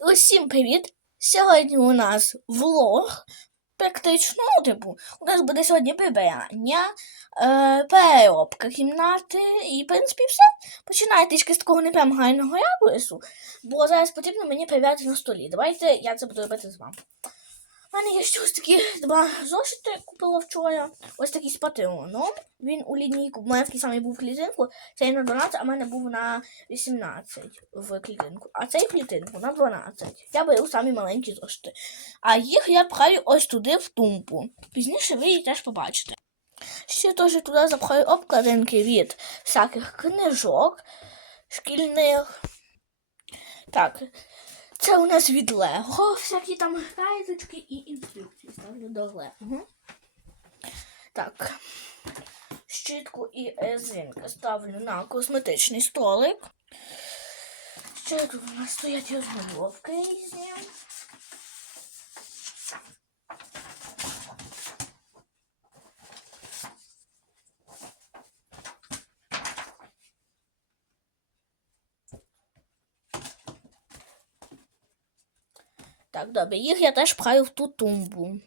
Усім привіт! Сьогодні у нас влог. Практично, типу, у нас буде сьогодні прибирання, е, переробка кімнати і, в принципі, все. Починаю трішки з такого не прям ракурсу, бо зараз потрібно мені прибирати на столі. Давайте я це буду робити з вами. У мене є ще ось такі два зошити, купила вчора. Ось такий з патреоном. Він у лінійку, в мене такий самий був в клітинку, цей на 12, а в мене був на 18 в клітинку. А цей клітинку на 12. Я беру самі маленькі зошити. А їх я пхаю ось туди в тумбу. Пізніше ви її теж побачите. Ще теж туди запхаю обкладинки від всяких книжок шкільних. Так, це у нас від Лего, всякі там кайзочки і ставлю до Так. Щітку і резинки ставлю на косметичний столик. Ще тут у нас стоять розмальовки різні. Так, добре, їх я теж пхаю в ту тумбу.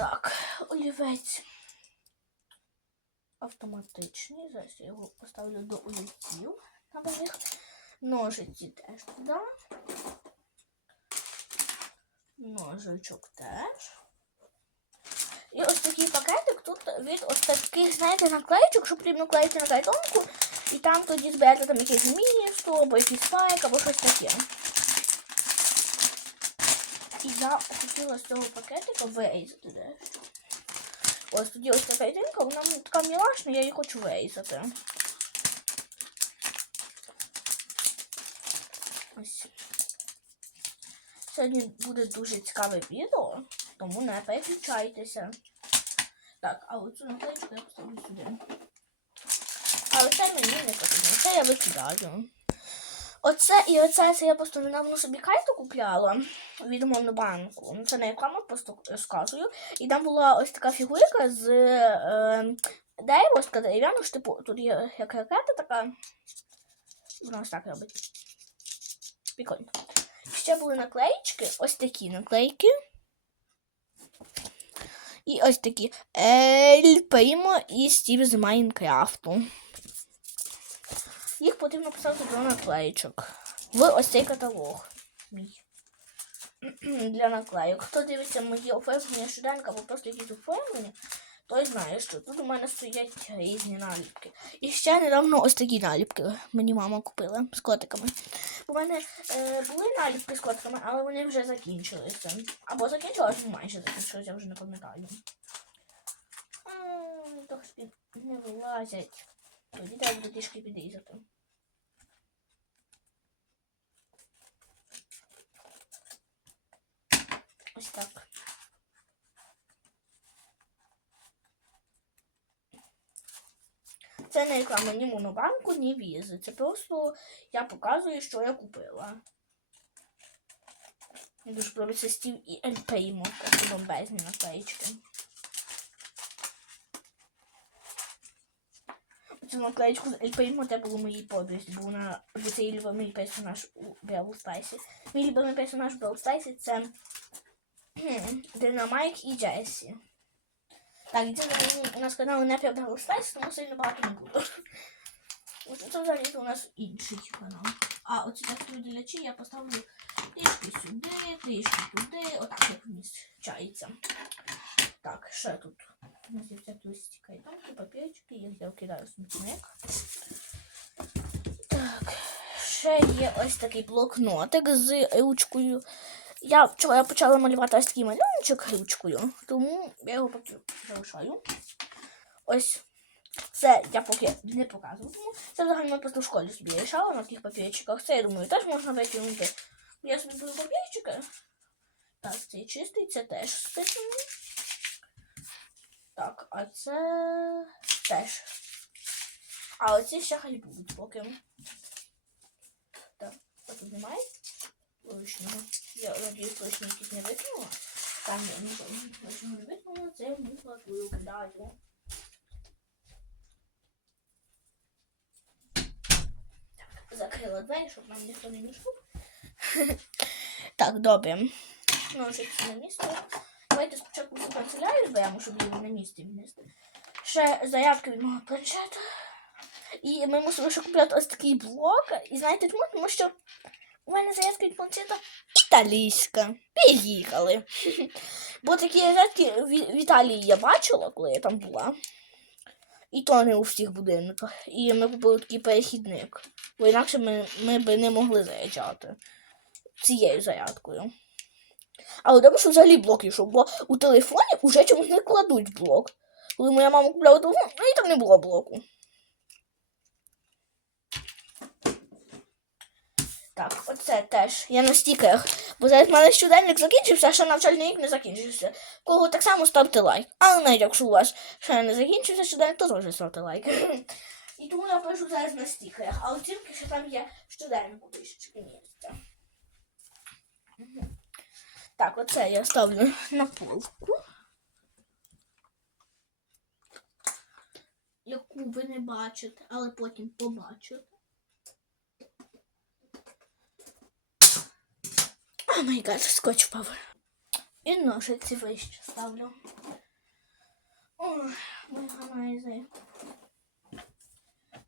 Так, олівець автоматичний. Зараз я його поставлю до олівців на них. Ножиці теж туди. Ножичок теж. І ось такий пакетик тут від ось таких, знаєте, наклеїчок, що потрібно клеїти на картонку. І там тоді зберете там якесь місто, або якийсь файк, або щось таке. І я хотіла з цього пакетика вирізати дещо. Ось тоді ось така єдинка, вона така мілашна, я її хочу вирізати. Ось. Сьогодні буде дуже цікаве відео, тому не переключайтеся. Так, а оцю наклеїчку я поставлю сюди. А оце мені не потрібно, це я викидаю. Оце і оце це я просто недавно собі карту купляла від Монобанку. Це не реклама, просто розказую. І там була ось така фігурка з е, дерева, дерев'яна, що типу тут є як ракета така. Вона ось так робить. Прикольно. Ще були наклеїчки, ось такі наклейки. І ось такі Ель Примо і Стів з Майнкрафту. Їх потрібно поставити до наклеїчок. В ось цей каталог. Мій. Для наклейок. Хто дивиться мої оформлення щоденка або просто якісь оформлення, той знає, що тут у мене стоять різні наліпки. І ще недавно ось такі наліпки мені мама купила з котиками. У мене е, були наліпки з котиками, але вони вже закінчилися. Або закінчилися, майже закінчилися, я вже не пам'ятаю. Трошки не вилазять. Тоді треба буде трішки підрізати. Ось так. Це не реклама ні монобанку, ні візи. Це просто я показую, що я купила. Мені дуже подобається стів і Ельпеймо. Бомбезні наклеїчки. Цю наклеїчку з Ельпеймо те було моїй подрузі, бо вона бо це її любимий персонаж у Бравл Стайсі. Мій любимий персонаж у Бравл Стайсі це Динамайк і Джесі. Так, і це у нас канал не про Бравл Стайсі, тому сильно багато не буду. Ось Це взагалі у нас інший канал. А оці такі виділячі я поставлю трішки сюди, трішки туди, отак як вміщається. Так, ще тут. У нас є ось ці кайданки, папірчики, їх я вкидаю в смітник. Так, ще є ось такий блокнотик з ручкою. Я вчора почала малювати ось такий малюночок ручкою, тому я його поки залишаю. Ось це я поки не показую. Це взагалі просто в школі собі рішала на таких папірчиках. Це, я думаю, теж можна викинути. Я собі беру папірчики. Так, цей чистий, це теж стичений. Так, а це теж. А оці ще хай будуть поки. Так, тут немає лишнього. Я надіюсь, лишній якийсь не викинула. Там я не знаю, не викинула, це в макулатуру кидаю. Так, закрила двері, щоб нам ніхто не мішав. Так, добре. Ножиці на місце. Давайте спочатку цю канцелярію зберемо, щоб її на місці внести. Ще зарядка від мого планшета. І ми мусимо ще купляти ось такий блок. І знаєте чому? Тому що у мене зарядка від планшета італійська. Приїхали. Бо такі зарядки в Італії я бачила, коли я там була. І то не у всіх будинках. І ми купили такий перехідник. Бо інакше ми, ми би не могли заряджати цією зарядкою. Але добре, що взагалі блок йшов, бо у телефоні вже чомусь не кладуть блок. Коли моя мама купляла телефон, ну і там не було блоку. Так, оце теж. Я на стікерах. Бо зараз в мене щоденник закінчився, а ще навчальний рік не закінчився. Кого так само ставте лайк. Але навіть якщо у вас ще не закінчився щоденник, то теж ставте лайк. І тому я пишу зараз на стікерах, а оцінки ще там є щоденнику трішечки місця. Так, оце я ставлю на полку. Яку ви не бачите, але потім побачите. О май гад, скотч впав. І ножиці вище ставлю. Ой, мої ганайзи.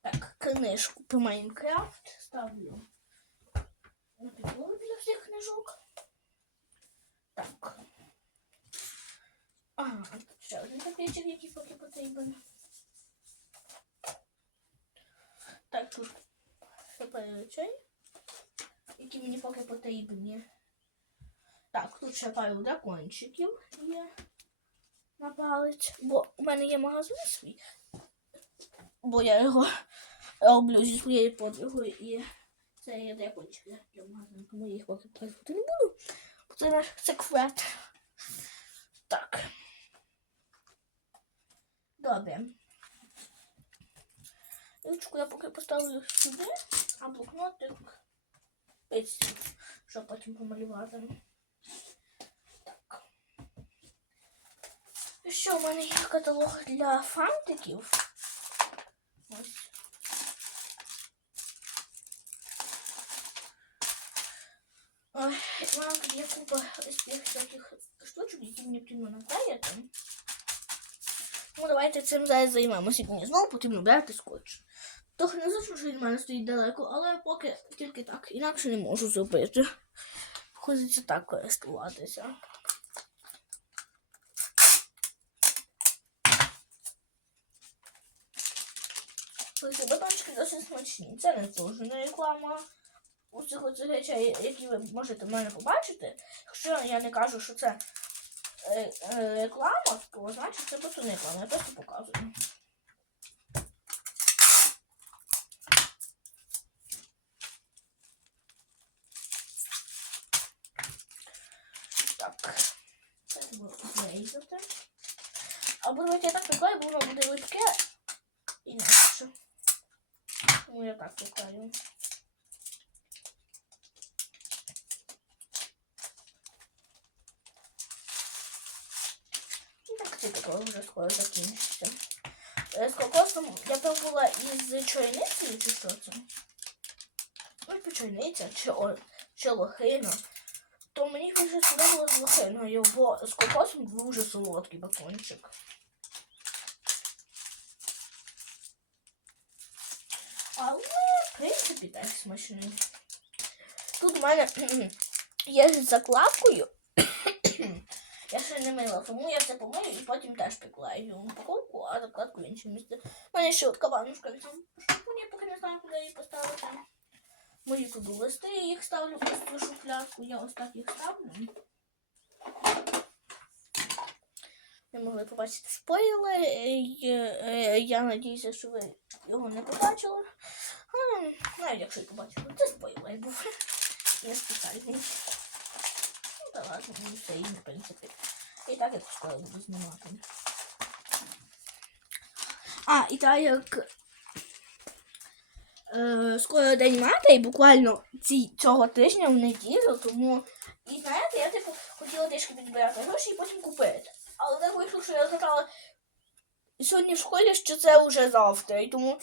Так, книжку по Майнкрафт ставлю на підлогу для всіх книжок. Ага, ще один папірчик, який поки потрібен. Так, тут ще речей, які мені поки потрібні. Так, тут ще пару дракончиків є на палець, бо у мене є магазин свій. Бо я його роблю зі своєю подругою і це є дракончики для магазину, тому я їх поки показувати не буду. Це наш секрет. Так. Добре. Ручку я поки поставлю сюди, а блокнотик ось, щоб потім помалювати. Так. І Що в мене є каталог для фантиків? Ось. Ой, у мене тут є купа ось цих всяких штучок, які мені потрібно наклеїти. Ну, давайте цим зараз займемося. Мені знову потрібно брати скотч. Трохи не зручно, що від мене стоїть далеко, але поки тільки так. Інакше не можу зробити. Ходиться так користуватися. Батончики досить смачні. Це не дуже не реклама усіх оцих речей, які ви можете в мене побачити. Якщо я не кажу, що це реклама, то значить це просто не реклама. Я просто показую. Так. Це треба зрізати. Або давайте я так приклею, бо воно буде липке інакше. Ну, я так приклею. І так це такого вже скоро закінчиться. Е, З кокосом я пробувала із чорницею чи що це? Ну, чорниця, чи, чи лохина. То мені більше сподобалось з лохиною, бо з кокосом дуже солодкий бакончик. Але, в принципі, теж смачний. Тут у мене є з закладкою. Я ще не мила, тому я це помию і потім теж приклею упаковку, а закладку в інше місце. У мене ще от кабанушка від шампуня, я поки не знаю, куди її поставити. Мої туди листи, я їх ставлю в цю шуфлядку, я ось так їх ставлю. Ви могли побачити спойлер. е, Я надіюся, що ви його не побачили. Навіть якщо і побачили, це спойлер був. Не спеціальний. Та ладно, ну все, і в принципі. І так як скоро буду знімати. А, і так як е, скоро День матері, буквально ці, цього тижня в неділю, тому і знаєте, я типу хотіла трішки підбирати гроші і потім купити. Але так вийшло, що я згадала сьогодні в школі, що це вже завтра, і тому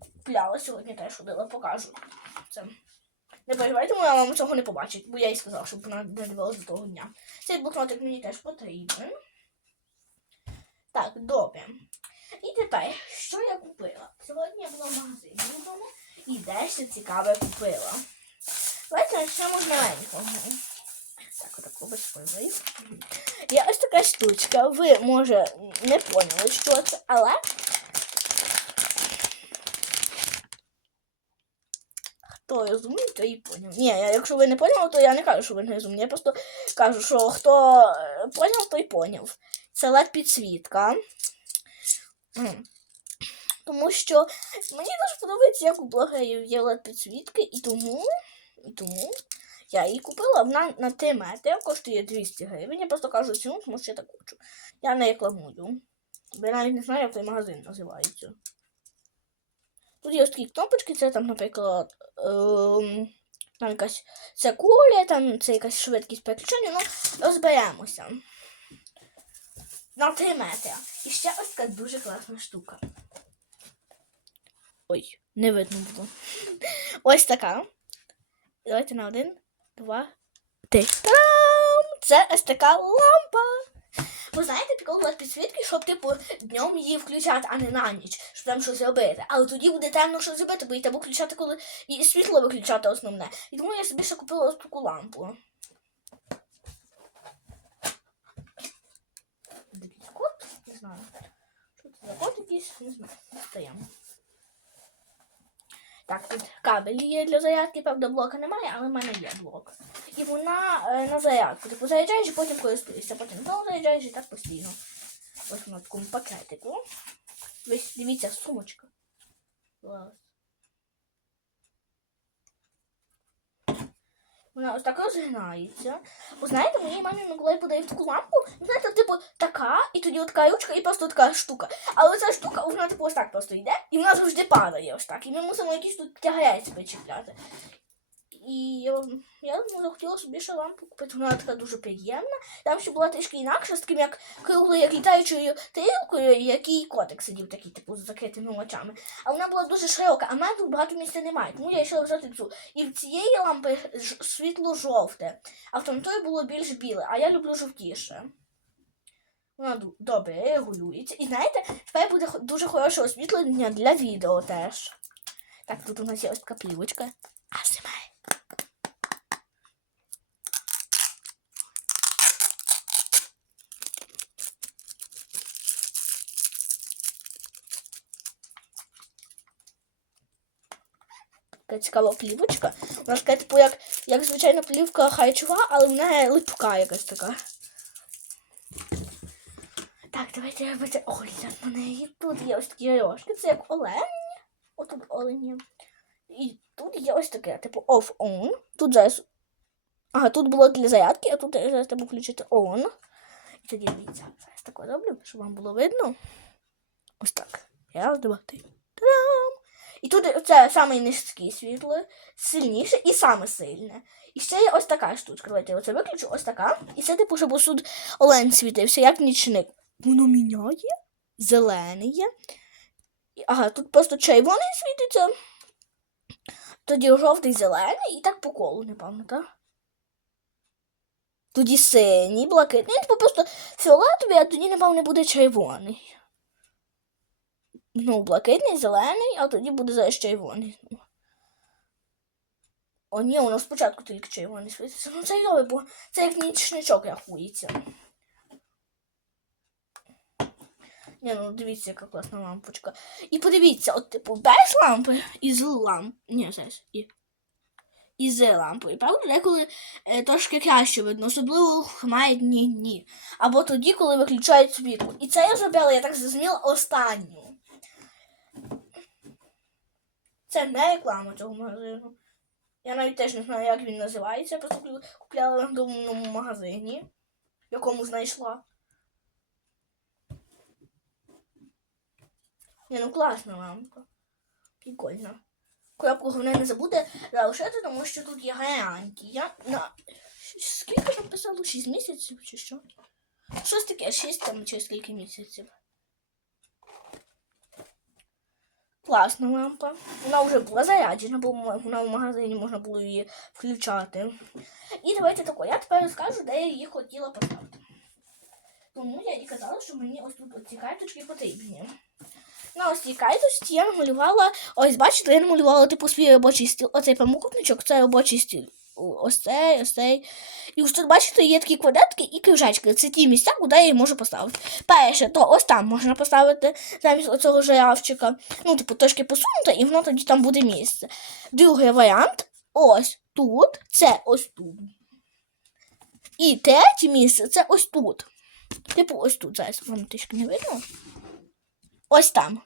купляла сьогодні теж ходила, покажу це. Не переживайте, моя мама цього не побачить, бо я їй сказав, щоб вона не дивилася до того дня. Цей блокнотик мені теж потрібен. Так, добре. І тепер, що я купила? Сьогодні я була в магазині вдома і дещо цікаве купила. Давайте почнемо з маленького. Так, отаку без. Є ось така штучка. Ви, може, не поняли, що це, але хто розуміє, то і поняв. Ні, якщо ви не поняли, то я не кажу, що ви не розумні. Я просто кажу, що хто е, поняв, той поняв. Це led підсвітка. Тому що мені дуже подобається, як у блогерів є led підсвітки, і тому, і тому я її купила. Вона на 3 метри коштує 200 гривень. Я просто кажу ціну, тому що я так хочу. Я не рекламую. Бо я навіть не знаю, як той магазин називається. Тут є ось такі кнопочки, це там, наприклад, ем, там якась це куля, там це якась швидкість переключення, ну розберемося. На 3 метри. І ще ось така дуже класна штука. Ой, не видно було. Ось така. Давайте на один, два, три. Та-дам! Це ось така лампа. Ви знаєте, прикол була підсвітки, щоб типу днем її включати, а не на ніч, щоб там щось робити. Але тоді буде темно щось робити, бо її треба включати, коли і світло виключати основне. І тому я собі ще купила таку лампу. Не знаю. Що це за кот якийсь? Не знаю. Достаємо. Так, тут кабель є для зарядки, правда, блока немає, але в мене є блок. І вона е, на зарядку. Типу заряджаєш і потім користуєшся, потім знову заряджаєш і так постійно. Ось на такому пакетику. Ось, дивіться, сумочка. Клас. Вона ось так розгинається. Ви знаєте, моїй мамі Миколай подає таку лампу. Ви знаєте, типу, така, і тоді така ручка, і просто така штука. Але ця штука, вона типу ось так просто йде, і вона завжди падає ось так. І ми мусимо якісь тут тягарець причіпляти. І я, я ну, захотіла собі ще лампу купити. Вона така дуже приємна. Там ще була трішки інакша, з таким як круглою, літаючою тарілкою, який котик сидів такий, типу, з закритими очами. А вона була дуже широка, а в мене тут багато місця немає. Тому я вирішила взяти цю. І в цієї лампи світло жовте, а в тамтої було більш біле, а я люблю жовтіше. Вона добре регулюється. І знаєте, тепер буде дуже хороше освітлення для відео теж. Так, тут у нас є ось така плівочка. АСМР. Така цікава плівочка. Нас така, типу, як, як звичайна плівка хайчова, але вона липка якась така. Так, давайте робити огляд на неї. Тут є ось такі рожки, це як олень. Отут олені. І тут є ось таке, типу off-on. Тут зараз. Ага, тут було для зарядки, а тут я зараз треба включити on. І тоді дивіться, зараз таке роблю, щоб вам було видно. Ось так. Раз, два, три. І тут це саме світло, сильніше і саме сильне. І ще є ось така штучка. Давайте я оце виключу, ось така. І це типу, щоб ось тут олень світився, як нічник. Воно міняє, зелений є. Ага, тут просто червоний світиться. Тоді жовтий, зелений і так по колу, напевно, так? Тоді синій, блакитний, типу просто фіолетовий, а тоді, напевно, буде червоний. Ну, блакитний, зелений, а тоді буде зараз червоний. О, ні, нас спочатку тільки червоний світиться. Ну це йове, бо це як нічничок рахується. Ні, ну дивіться, яка класна лампочка. І подивіться, от типу, без лампи і з ламп. Ні, зараз. І, і з лампою. Правда, деколи е, трошки краще видно, особливо в хмарі дні ні. Або тоді, коли виключають світло. І це я зробила, я так зрозуміла, останню. Це не реклама цього магазину. Я навіть теж не знаю, як він називається. Я просто купляла в рандомному магазині, в якому знайшла. Ні, ну класна лампа. Прикольно. Коробку головне не забути залишити, тому що тут є гарантія. На... Скільки там писало? 6 місяців чи що? Щось таке, 6 там чи скільки місяців. Класна лампа. Вона вже була заряджена, бо вона в магазині можна було її включати. І давайте тако, я тепер розкажу, де я її хотіла поставити. Тому я їй казала, що мені ось тут оці карточки потрібні. На ось цій карточці я намалювала. Ось, бачите, я намалювала типу свій робочий стіл. Оцей прямокутничок це робочий стіл. Ось цей, ось цей. І ось тут, бачите, є такі квадратки і кружечки. Це ті місця, куди я її можу поставити. Перше, то ось там можна поставити замість оцього жирафчика. Ну, типу, трошки посунути, і воно тоді там буде місце. Другий варіант ось тут, це ось тут. І третє місце це ось тут. Типу, ось тут. Зараз вам трішки не видно. Ось там.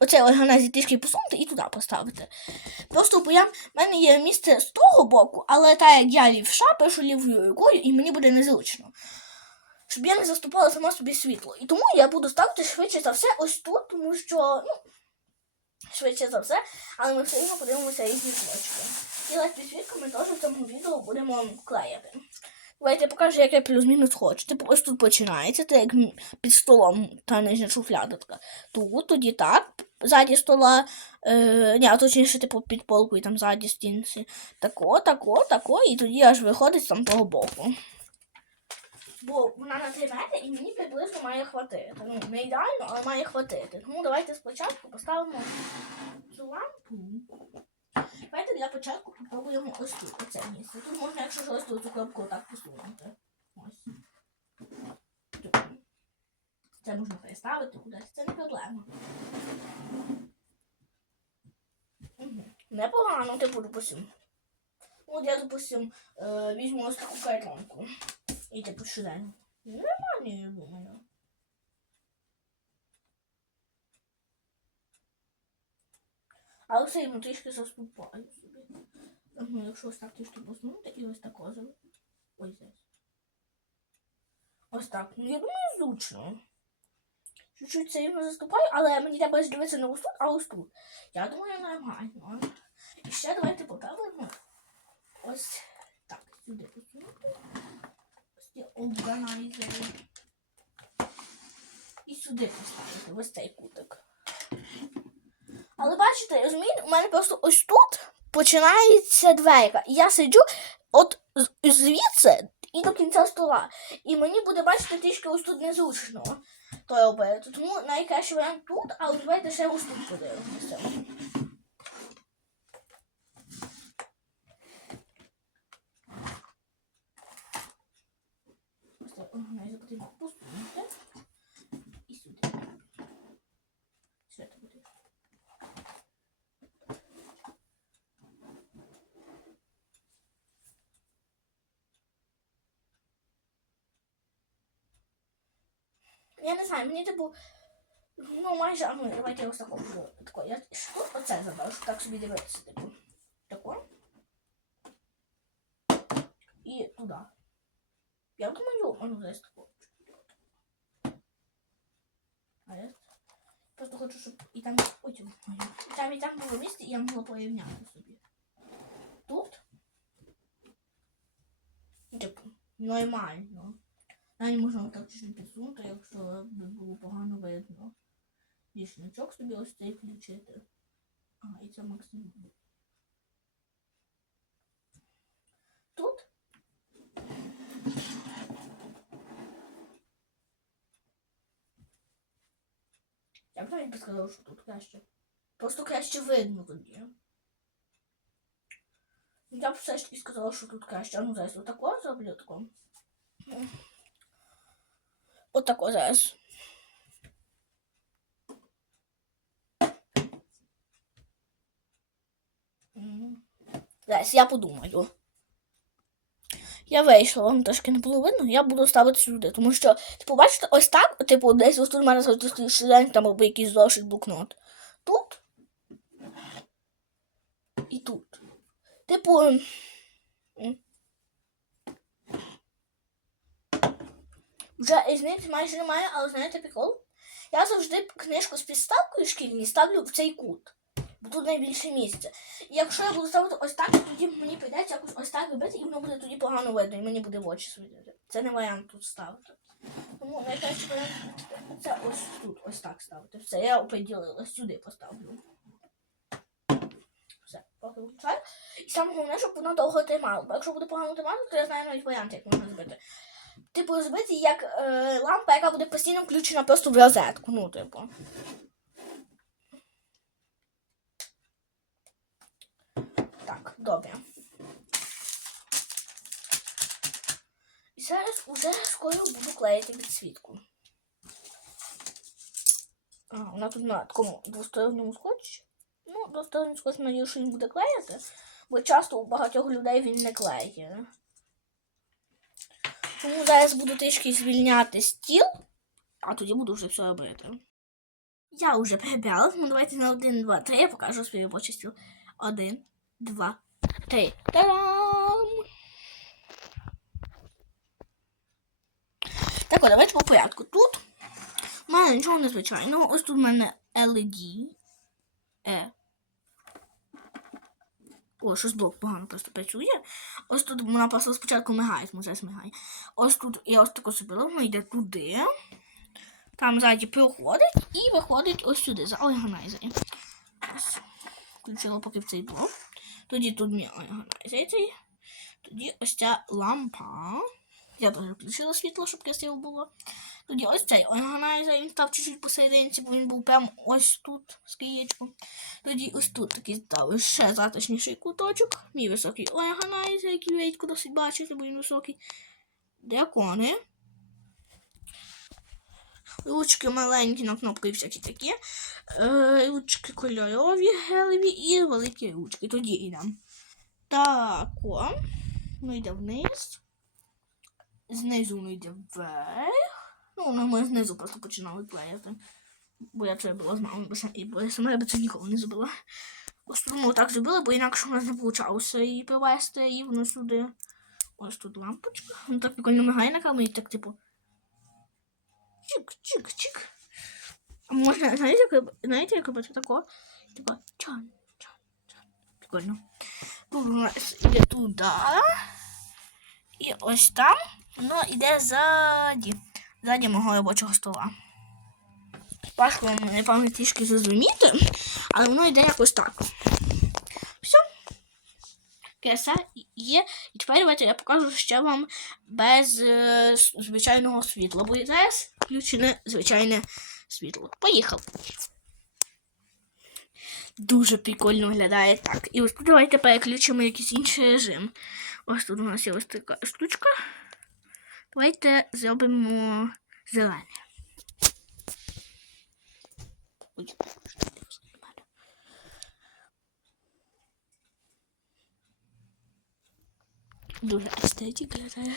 Оце органайзер трішки посунути і туди поставити. Просто бо я, в мене є місце з того боку, але так як я лівша, пишу лівою рукою, і мені буде незручно. Щоб я не заступала сама собі світло. І тому я буду ставити швидше за все ось тут, тому що, ну, швидше за все, але ми все рівно подивимося різні точки. І лайк підсвітку ми теж в цьому відео будемо клеїти. Давайте я покажу, як я плюс-мінус хочу. Типу, ось тут починається, це як під столом та нижня шуфляда така. Тут, тоді так, ззаді стола, е, ні, а точніше, типу, під полкою, там ззаді стінці. Тако, тако, тако, і тоді аж виходить з того боку. Бо вона на 3 метри і мені приблизно має хватити. Ну, не ідеально, але має хватити. Тому давайте спочатку поставимо цю лампу. Давайте для початку попробуємо ось тут, оце місце. Тут можна, якщо ж ось тут цю кнопку отак посунути. Ось. Це можна переставити кудись, це не проблема. Непогано, типу, допустим. От я, допустим, е, візьму ось таку картонку. І типу сюди. Нормально, я думаю. Але все рівно трішки заступаю собі. Ну, якщо ось так трішки посунути і ось так озеро. Ось здесь. Ось так. Ну, я думаю, зручно. Чуть-чуть все рівно заступаю, але мені треба ж дивитися не ось тут, а ось тут. Я думаю, нормально. І ще давайте попробуємо. Ось так, сюди посунути. Ось ці органайзери. І сюди поставити, ось цей кутик. Але бачите, розумієте, у мене просто ось тут починається дверка. І я сиджу от звідси і до кінця стола. І мені буде, бачите, трішки ось тут незручно то робити. Тому найкращий варіант тут, але давайте ще ось тут подивимося. Ось так. Я не знаю, мені типу. Ну, майже, а ну, давайте я ось тако буду. Тако, я що оце забрав, щоб так собі дивитися, типу. Тако. І туди. Я думаю, а ну десь тако. А я просто хочу, щоб і там. Ой, ой, і там і там було місце, і я могла порівняти собі. Тут. Типу, нормально. Навіть можна так чуть-чуть підсунути, якщо було погано видно. Нічничок собі ось цей включити. А, і це максимум. Тут. Я би сказала, що тут краще. Просто краще видно тоді. Я б все ж таки сказала, що тут краще. А ну зараз отако зроблю тако. Отако зараз. Зараз я подумаю. Я вийшла, вам трошки не було видно, я буду ставити сюди, тому що, типу, бачите, ось так, типу, десь ось тут у мене завжди стоїть ширень, там або якийсь зошит блокнот. Тут і тут. Типу. Вже різниці майже немає, але знаєте прикол? Я завжди книжку з підставкою шкільні ставлю в цей кут. Бо тут найбільше місця. І якщо я буду ставити ось так, тоді мені прийдеться якось ось так робити, і воно буде тоді погано видно, і мені буде в очі світити. Це не варіант тут ставити. Тому найкраще варіант це ось тут, ось так ставити. Все, я оприділила, сюди поставлю. Все, поки. І саме головне, щоб воно довго тримало. Бо якщо буде погано тримати, то я знаю навіть варіант, як можна зробити. Типу, зробити як е, лампа, яка буде постійно включена просто в розетку. Ну, типу. Так, добре. І зараз уже скоро буду клеїти підсвітку. А, вона тут на такому двосторонньому скотчі. Ну, двосторонній скотч надію, що він буде клеїти, бо часто у багатьох людей він не клеє. Тому зараз буду трішки звільняти стіл, а тоді буду вже все робити. Я вже прибрала, ну давайте на один, два, три я покажу свій робочий стіл. Один, два, три. Та-дам! Так, от, давайте по порядку. Тут у мене нічого незвичайного. Ось тут у мене LED. Е. О, щось блок погано просто працює. Ось тут вона просто спочатку мигає, тому зараз мигає. Ось тут я ось таку зробила, воно йде туди. Там ззаді проходить і виходить ось сюди, за органайзері. Ось. Включила поки в цей блок. Тоді тут мій органайзер. Тоді ось ця лампа. Я теж включила світло, щоб красиво було. Тоді ось цей органайзер, він став чуть-чуть посерединці, бо він був прямо ось тут з. Тоді ось тут такий став ще затишніший куточок. Мій високий органайзер, який ви рідко досить бачите, бо він високий. Дракони. Ручки маленькі на кнопки всякі такі. Е, ручки кольорові, гелеві і великі ручки. Тоді йдемо. Так, о. Ну йде вниз. Знизу воно йде вверх. Ну, ми знизу просто починали клеїти. Бо я це була з мамою, і бо я сама би це ніколи не зробила. Ось тому так зробила, бо інакше у нас не вийшло її привезти і воно сюди. Ось тут лампочка. Ну так прикольно мигає на камері, так типу. Чик-чик-чик. А можна, знаєте, як, знаєте, як робити тако? Типу, чан, чан, чан. Прикольно. Тут у нас іде туди. І ось там воно йде ззаді. Ззаді мого робочого стола. Важко вам, напевно, трішки зрозуміти, але воно йде якось так. Все. Краса є. І тепер давайте я покажу ще вам без е, звичайного світла. Бо зараз включене звичайне світло. Поїхав. Дуже прикольно виглядає так. І ось тут давайте переключимо якийсь інший режим. Ось тут у нас є ось така штучка. Давайте зробимо зелене. Дуже естетик виглядає.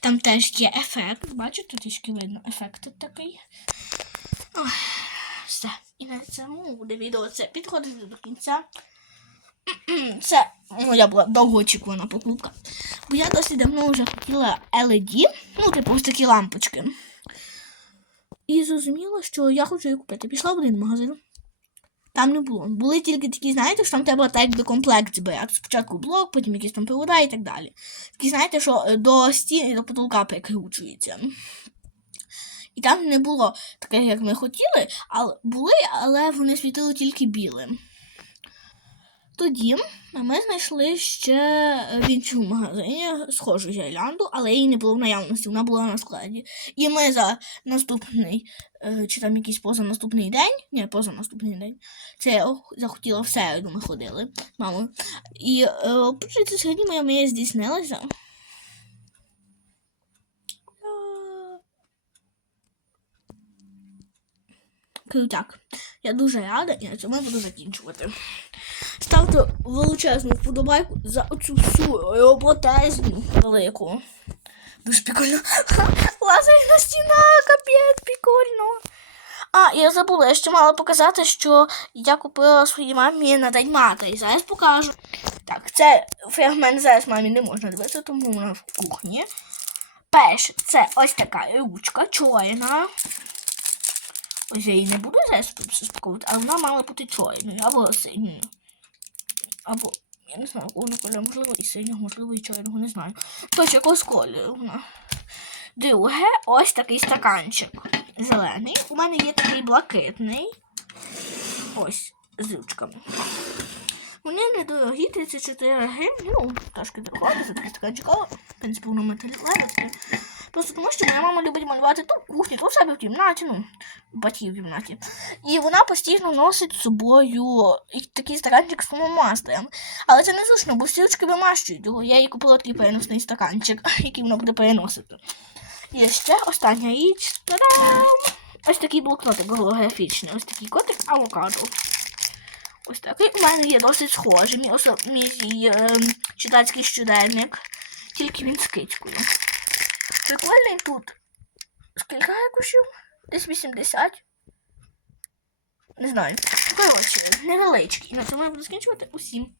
Там теж є ефект. Бачите, трішки видно ефект такий. Ой, все. І на цьому буде відео це підходити до кінця. Це моя була довгоочікувана покупка. Бо я досить давно вже хотіла LED, ну, типу, ось такі лампочки. І зрозуміла, що я хочу її купити. Пішла в один магазин. Там не було. Були тільки такі, знаєте, що там треба так якби комплект збирати. Спочатку блок, потім якісь там провода і так далі. Такі, знаєте, що е, до стін і до потолка прикручується. І там не було таких, як ми хотіли, але були, але вони світили тільки білим. Тоді ми знайшли ще в іншому магазині схожу гірлянду, але її не було в наявності, вона була на складі. І ми за наступний, е, чи там якийсь позанаступний день, ні, позанаступний день, це я захотіла в середу ми ходили з мамою. І е, сьогодні моя мрія здійснилася. Крутяк. Я дуже рада і на цьому буду закінчувати. Ставте величезну вподобайку за оцю всю роботезну велику. Дуже прикольно. Лазерна стіна, капець, прикольно. А, я забула, я ще мала показати, що я купила своїй мамі на день матері. Зараз покажу. Так, це фрагмент зараз мамі не можна дивитися, тому вона в кухні. Перше, це ось така ручка чорна. Ось я її не буду зараз тут спаковувати, але вона мала бути чорною або синьою. Або, я не знаю, якого вона кольору, можливо, і синього, можливо, і чорного, не знаю. Точно якогось кольору. Друге, ось такий стаканчик. Зелений. У мене є такий блакитний. Ось, з ручками. Вони недорогі, 34 гривні, ну, трошки дорого, за такий стаканчик, але, в принципі, воно металеве. Просто тому, що моя мама любить малювати то в кухні, то в себе в кімнаті, ну, батьків в кімнаті. І вона постійно носить з собою такий стаканчик з фломастером. Але це не зручно, бо всі вимащують його. Я їй купила такий переносний стаканчик, який вона буде переносити. І ще остання річ. Та-дам! Ось такий блокнотик голографічний, ось такий котик авокадо. Ось такий у мене є досить схожий. Мій, особ... мій е, читацький щоденник, тільки він з кицькою. Прикольний тут. Скільки якушів? Десь 80. Не знаю. Коротше, невеличкий. І на цьому я буду скінчувати усім.